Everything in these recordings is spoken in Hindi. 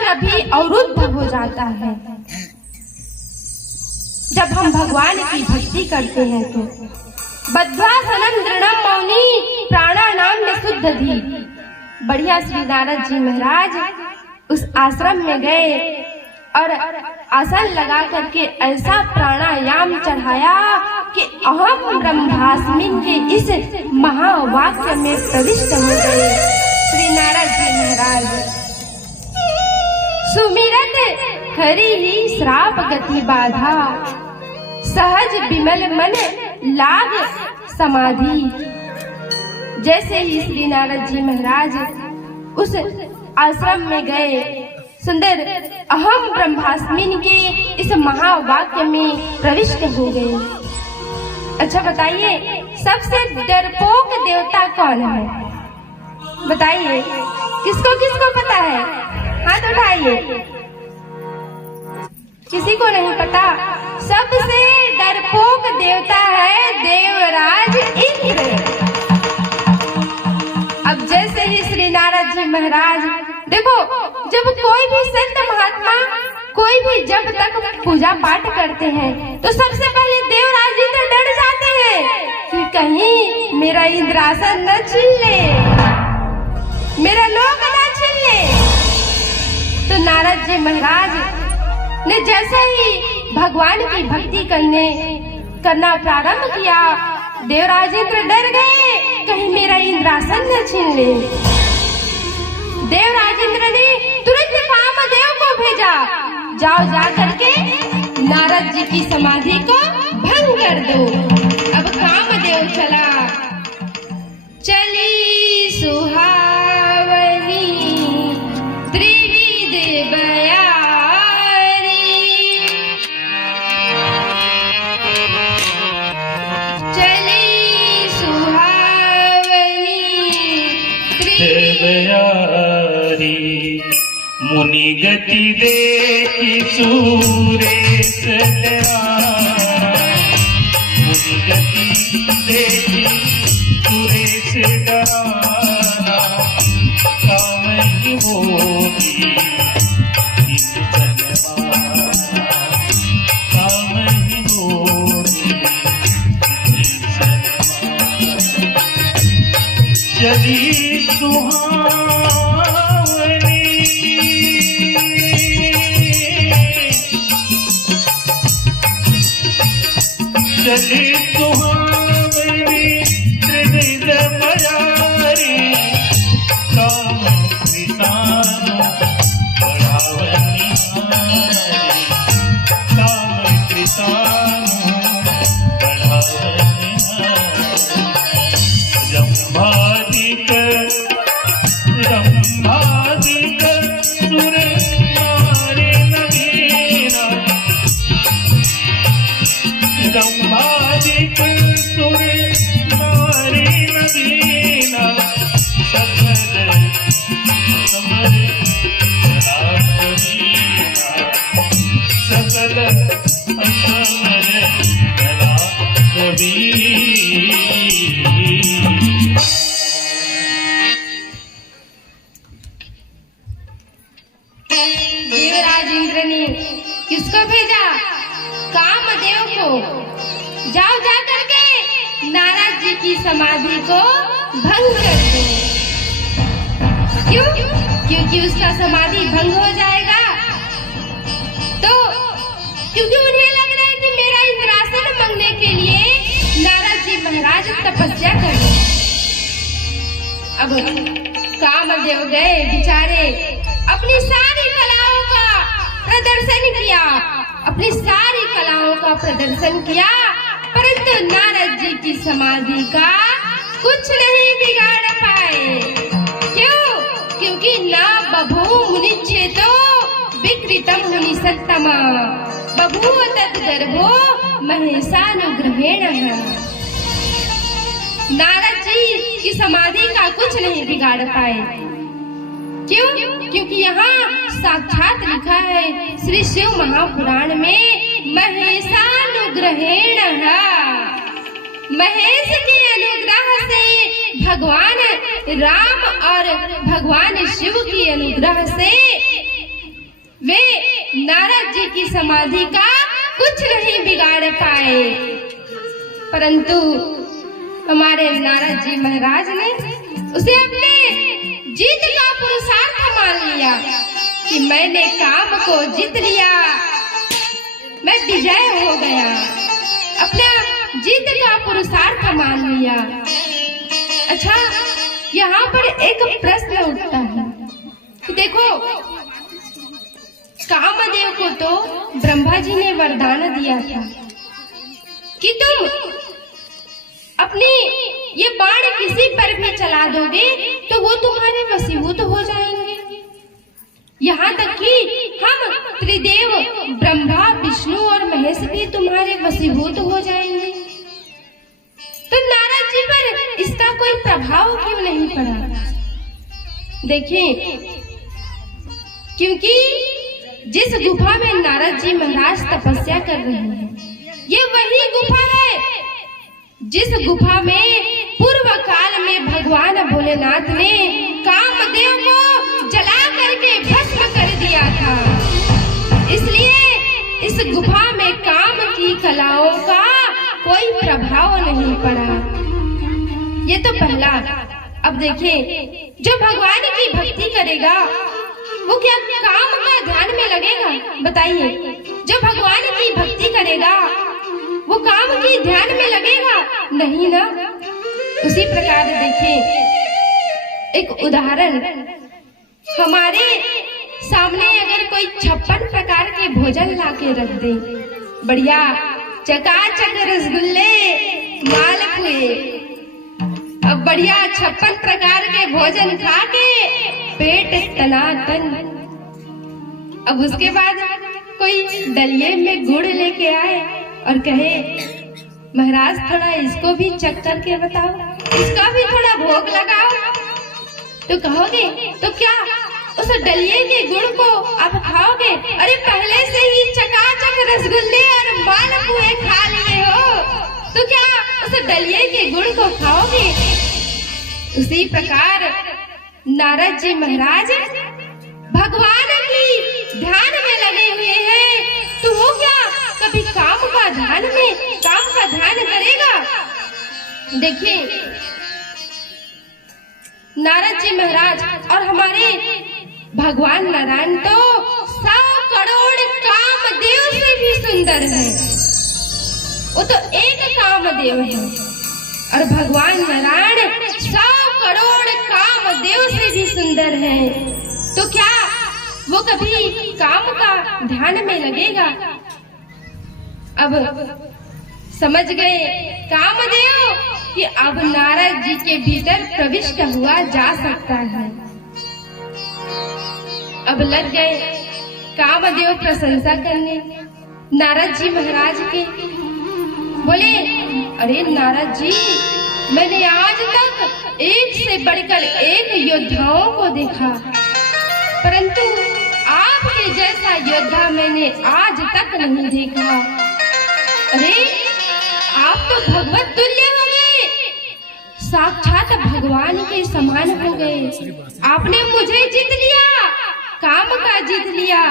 चक्र भी अवरुद्ध हो जाता है। जब हम भगवान की भक्ति करते हैं तो बद्धासनम दृढ़म मौनी प्राणानाम में शुद्ध धी। बढ़िया श्री नारद जी महाराज उस आश्रम में गए और आसन लगा करके ऐसा प्राणायाम चढ़ाया कि अहम ब्रह्मास्मिन के इस महावाक्य में प्रविष्ट हो गए श्री नारद जी महाराज। सुमिरत हरि ही श्राप गति बाधा, सहज विमल मन लाग समाधि। जैसे ही श्री नारद जी महाराज उस आश्रम में गए, सुंदर अहम ब्रह्मास्मिन के इस महावाक्य में प्रविष्ट हो गए। अच्छा बताइए, सबसे डरपोक देवता कौन है? बताइए, किसको किसको पता है? हाथ उठाइए। किसी को नहीं पता? सबसे डरपोक देवता है देवराज इंद्र। अब जैसे ही श्री नारद जी महाराज, देखो जब कोई भी संत महात्मा कोई भी जब तक पूजा पाठ करते हैं तो सबसे पहले देवराज इंद्र डर जाते हैं कि कहीं मेरा इंद्रासन न छीन ले, मेरा लोक न छीन ले। तो नारद जी महाराज ने जैसे ही भगवान की भक्ति करना प्रारंभ किया, देवराज इंद्र डर गए कहीं मेरा इंद्रासन न छीन ले। देवराज इंद्र ने तुरंत कामदेव को भेजा, जाओ जा करके नारद जी की समाधि को भंग कर दो। अब कामदेव चला, चली सुहावनी त्रिविध बयारी, चली सुहावनी त्रिविध मुनि गति देखी सूरेश डराना, मुनि गति देखी सूरेश डराना, काम ही होगी इस जन्मा, काम ही होगी इस जन्मा। चली सुहावनी चली सुहावनी त्रिविध बयारी, काम कृतानो बढ़ावनी हारी, काम कृतानो बढ़ावनी हारी। रंभादिक सुर नारी नवीना, रंभादिक सुर नारी नवीना, सकल समर कलावीना, सकल असमर कलावीना। देवराज इंद्र ने किसको भेजा? कामदेव को, जाओ जा करके नारद जी की समाधि को भंग कर दो। क्यों? क्योंकि उसका समाधि भंग हो जाएगा तो क्योंकि उन्हें लग रहा है कि मेरा इंद्रासन मांगने के लिए नारद जी महाराज तपस्या कर रहे हैं। अब कामदेव गए बेचारे, अपनी सारी कलाओं का प्रदर्शन किया, अपनी सारी कलाओं का प्रदर्शन किया, परंतु नारद जी की समाधि का कुछ नहीं बिगाड़ पाए। क्यों? क्योंकि ना बभू मुनिच्छेदो विकृतम मुनि सत्तमा, बभूव तद्गर्भो महेशानुग्रहेण। नारद जी की समाधि का कुछ नहीं बिगाड़ पाए। क्यों? क्योंकि यहाँ साक्षात लिखा है श्री शिव महापुराण में महेशानुग्रहेण, महेश के अनुग्रह से भगवान राम और भगवान शिव की अनुग्रह से की समाधि का कुछ नहीं बिगाड़ पाए। परंतु हमारे नारद जी महाराज ने उसे अपने जीत का पुरुषार्थ मान लिया कि मैंने काम को जीत लिया, मैं विजय हो गया, अपना जीत का पुरुषार्थ मान लिया। अच्छा, यहाँ पर एक प्रश्न उठता है कि देखो, कामदेव को तो ब्रह्मा जी ने वरदान दिया था कि तुम अपनी ये बाण किसी पर भी चला दोगे तो वो तुम्हारे वशीभूत हो जाएंगे। यहाँ तक कि हम त्रिदेव ब्रह्मा, विष्णु और महेश भी तुम्हारे वशीभूत हो जाएंगे। तो नारद जी पर इसका कोई प्रभाव क्यों नहीं पड़ा? देखिए, क्योंकि जिस गुफा में नारद जी महाराज तपस्या कर रहे हैं, ये वही गुफा है जिस गुफा में पूर्व काल में भगवान भोलेनाथ ने कामदेव को जला करके भस्म कर दिया था। इसलिए इस गुफा में काम की कलाओं का कोई प्रभाव नहीं पड़ा। ये तो पहला। अब देखिए, जो भगवान की भक्ति करेगा वो क्या काम का ध्यान में लगेगा? बताइए, जो भगवान की भक्ति करेगा वो काम की ध्यान में लगेगा? नहीं ना। उसी प्रकार देखिए, एक उदाहरण, हमारे सामने अगर कोई 56 प्रकार के भोजन लाके रख दे, बढ़िया चकाचक रसगुल्ले, मालपुए, अब बढ़िया 56 प्रकार के भोजन खा के पेट टनाटन। अब उसके बाद कोई डलिये में गुड़ लेके आए और कहे, महाराज थोड़ा इसको भी चख करके बताओ, इसका भी थोड़ा भोग लगाओ, तो कहोगे तो क्या उस डलिये के गुड़ को आप खाओगे? अरे पहले से ही चकाचक रसगुल्ले और मालपुए खा लिए हो, तो क्या उस डलिये के गुड़ को खाओगे? उसी प्रकार नारद जी महाराज भगवान की ध्यान में लगे हुए हैं, तो वो क्या कभी काम का ध्यान करेगा? देखिए, नारद जी महाराज और हमारे भगवान नारायण तो 100 करोड़ कामदेव से भी सुंदर है। वो तो एक कामदेव है और भगवान नारायण 100 करोड़ कामदेव से भी सुंदर है। तो क्या वो कभी काम का ध्यान में लगेगा? अब समझ गए कामदेव कि अब नारद जी के भीतर प्रविष्ट हुआ जा सकता है। अब लग गए कामदेव प्रशंसा करने नारद जी महाराज के। बोले, अरे नारद जी, मैंने आज तक एक से बढ़कर एक योद्धाओं को देखा, परंतु आपके जैसा योद्धा मैंने आज तक नहीं देखा। अरे आप तो भगवत तुल्य हो गए, साक्षात भगवान के समान हो गए। आपने मुझे जीत लिया, काम का जीत लिया,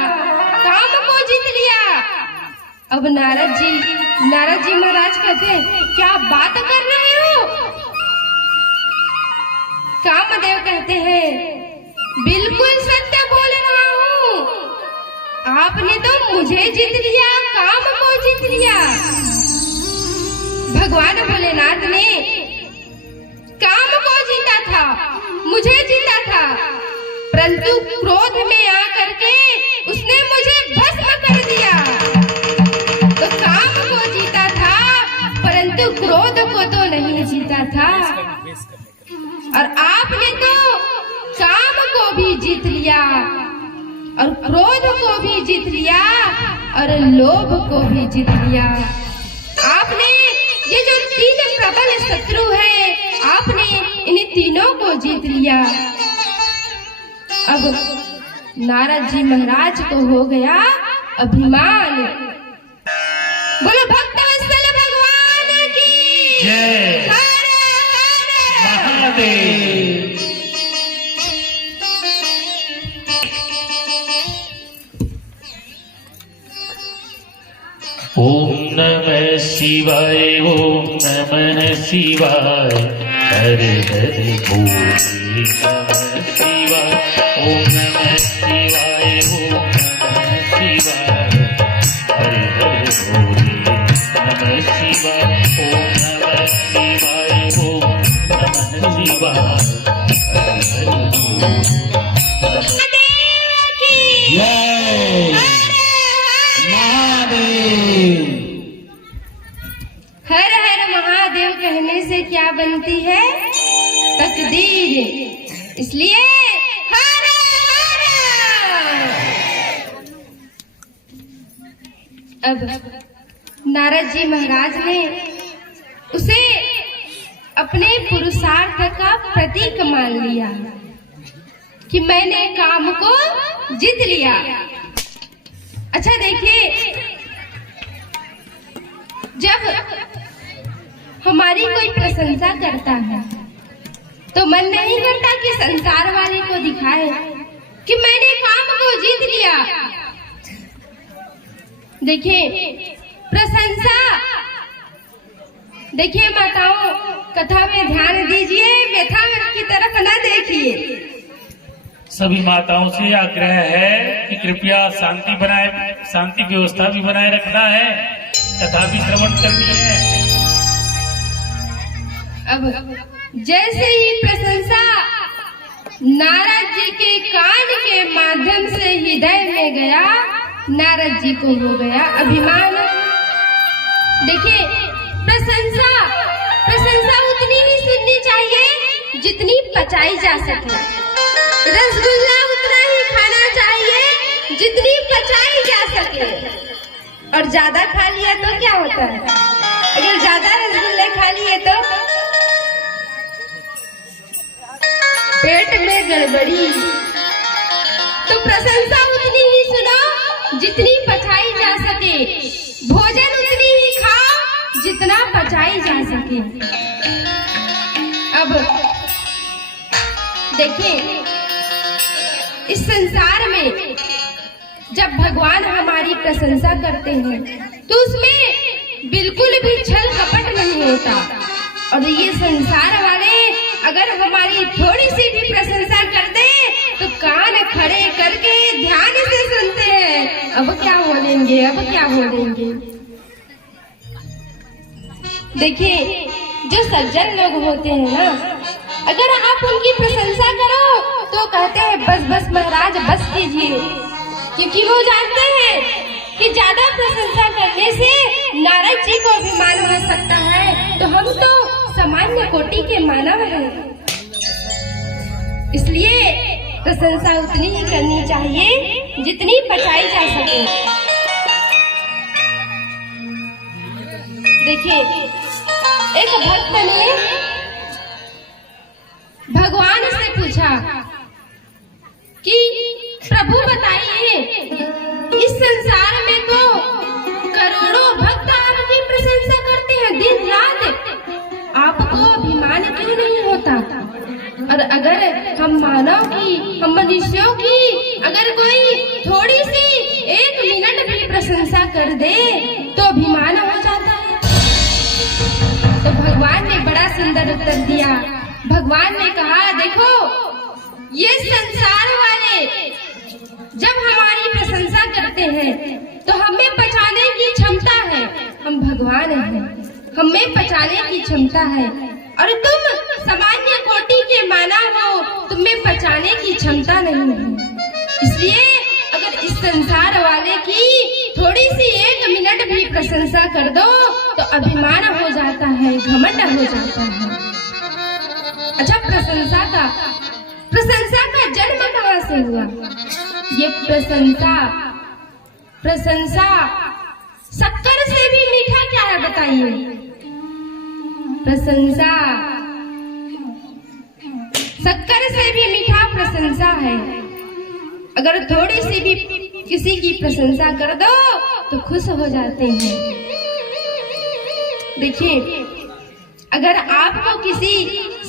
काम को जीत लिया। अब नारद जी महाराज कहते, क्या बात कर रहे हो? कामदेव कहते हैं, बिल्कुल सत्य बोल रहा हूँ, आपने तो मुझे जीत लिया, काम को जीत लिया। भगवान भोलेनाथ ने काम को जीता था, मुझे जीता था, परंतु क्रोध में आकर के उसने मुझे भस्म कर दिया। तो काम को जीता था, परंतु क्रोध को तो नहीं जीता था। और आपने तो काम को भी जीत लिया और क्रोध को भी जीत लिया और लोभ को भी जीत लिया। आपने ये जो 3 प्रबल शत्रु है, आपने इन तीनों को जीत लिया। अब नारद जी महाराज को हो गया अभिमान। बोलो भक्तवत्सल भगवान की जय। हर हर महादेव। नमः शिवाय ओम नमः शिवाय हरे हरे बोले नमः शिवाय ओम नमः शिवाय ओम नमः शिवाय हरे हरे बोले नमः शिवाय ओम नमः शिवाय ओम नमः शिवाय हरे हरे बोले हर हर महादेव कहने से क्या बनती है? तकदीर। इसलिए हर हर। अब नारद जी महाराज ने उसे अपने पुरुषार्थ का प्रतीक मान लिया कि मैंने काम को जीत लिया। अच्छा देखिए, जब हमारी कोई प्रशंसा करता है तो मन नहीं करता कि संसार वाले को दिखाए कि मैंने काम को जीत लिया। देखिए प्रशंसा, देखिए माताओं कथा में ध्यान दीजिए, व्यथा की तरफ न देखिए। सभी माताओं से आग्रह है कि कृपया शांति व्यवस्था भी बनाए रखना है, कथा भी श्रवण करनी है। अब जैसे ही प्रशंसा नारद जी के कान के माध्यम से हृदय में गया, नारद जी को हो गया अभिमान। देखिए प्रशंसा उतनी ही सुननी चाहिए जितनी पचाई जा सके। रसगुल्ला उतना ही खाना चाहिए जितनी पचाई जा सके। और ज्यादा खा लिया तो क्या होता है? अगर ज्यादा रसगुल्ले खा लिए तो पेट में गड़बड़ी। तो प्रशंसा उतनी ही सुनो जितनी पचाई जा सके, भोजन उतनी ही खाओ जितना पचाई जा सके। अब देखिए इस संसार में जब भगवान हमारी प्रशंसा करते हैं तो उसमें बिल्कुल भी छल कपट नहीं होता। और ये संसार वाले अगर हमारी थोड़ी सी भी प्रशंसा कर दे तो कान खड़े करके ध्यान से सुनते हैं। अब क्या बोलेंगे, अब क्या बोलेंगे। देखिए जो सज्जन लोग होते हैं ना, अगर आप उनकी प्रशंसा करो तो कहते हैं बस बस महाराज बस कीजिए, क्योंकि वो जानते हैं कि ज्यादा प्रशंसा करने से नारद जी को अभिमान हो सकता है। तो हम तो सामान्य कोटि के मानव हैं, इसलिए प्रशंसा उतनी ही करनी चाहिए जितनी पचाई जा सके। देखिए एक भक्त ने भगवान से पूछा कि प्रभु बताइए, इस संसार में तो करोड़ों भक्त आपकी प्रशंसा करते हैं दिन रात, आपको अभिमान क्यों नहीं होता? और अगर हम मानव की, हम मनुष्यों की अगर कोई थोड़ी सी 1 मिनट भी प्रशंसा कर दे तो अभिमान हो जाता है। तो भगवान ने बड़ा सुंदर उत्तर दिया। भगवान ने कहा देखो ये संसार वाले जब हमारी प्रशंसा करते हैं तो हमें पचाने की क्षमता है, हम भगवान हैं, हमें पचाने की क्षमता है। और तुम सामान्य कोटि के मानव हो, तुम्हें पचाने की क्षमता नहीं है। इसलिए अगर इस संसार वाले की थोड़ी सी 1 मिनट भी प्रशंसा कर दो तो अभिमान हो जाता है, घमंड हो जाता है। अच्छा प्रशंसा का जन्म कहाँ से हुआ? ये प्रशंसा शक्कर से भी मीठा क्या है बताइए? प्रशंसा शक्कर से भी मीठा प्रशंसा है। अगर थोड़ी सी भी किसी की प्रशंसा कर दो तो खुश हो जाते हैं। देखिए अगर आपको किसी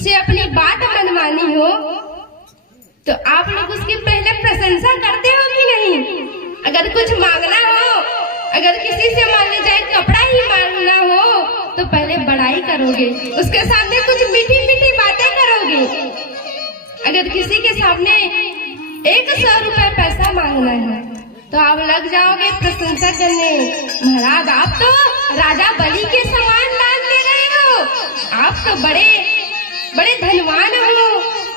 से अपनी बात मनवानी हो तो आप लोग उसकी पहले प्रशंसा करते हो कि नहीं? अगर कुछ मांगना हो, अगर किसी से मान लीजिए कपड़ा ही बड़ाई करोगे, उसके सामने कुछ मीठी मीठी बातें करोगे। अगर किसी के सामने 100 रुपए पैसा मांगना है तो आप लग जाओगे प्रशंसा करने, महाराज आप तो राजा बलि के समान दान दे रहे हो, आप तो बड़े बड़े धनवान हो,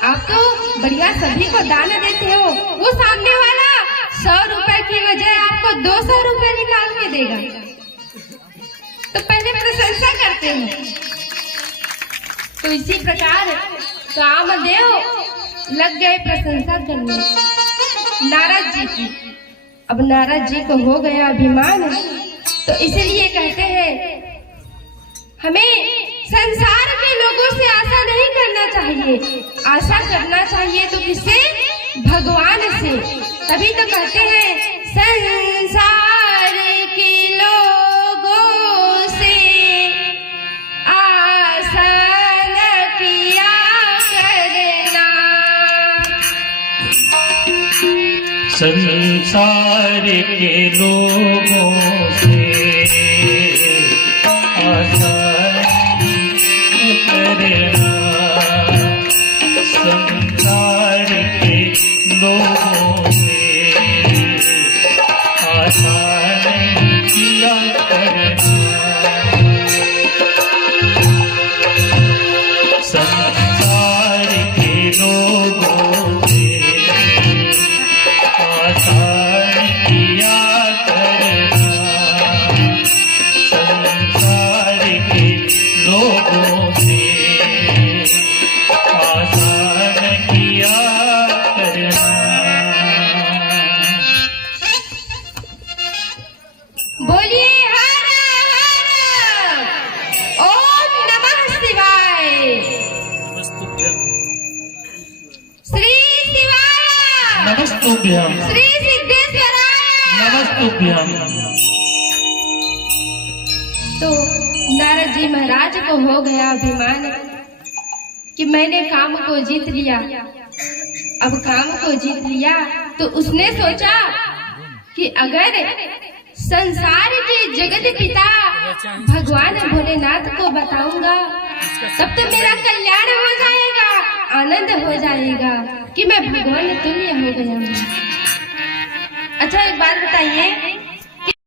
आप तो बढ़िया सभी को दान देते हो। वो सामने वाला 100 रुपए की वजह आपको 200 रुपए निकाल के देगा, तो पहले प्रशंसा करते हैं। तो इसी प्रकार कामदेव लग गए प्रशंसा करने नारद जी की। अब नारद जी को हो गया अभिमान, तो इसलिए कहते हैं हमें संसार के लोगों से आशा नहीं करना चाहिए, आशा करना चाहिए तो किससे? भगवान से। तभी तो कहते हैं संसार के लोगों से आशा न किया करना। संसार के लोगों से आशा करना, संसार के लोगों से आशा किया करना, संसार के लोगों से आशा किया करना, संसार के लोगों से आसान किया करना। बोलिए हर हर ओम नमः शिवाय। श्री शिवाय नमस्तुभ्यं, श्री सिद्धेश्वराय नमस्तुभ्यं। तो नारद जी महाराज को हो गया अभिमान कि मैंने काम को जीत लिया। अब काम को जीत लिया तो उसने सोचा कि अगर संसार के जगत पिता भगवान भोलेनाथ को बताऊंगा तब तो मेरा कल्याण हो जाएगा, आनंद हो जाएगा कि मैं भगवान तुल्य हो गया हूँ। अच्छा एक बात बताइए,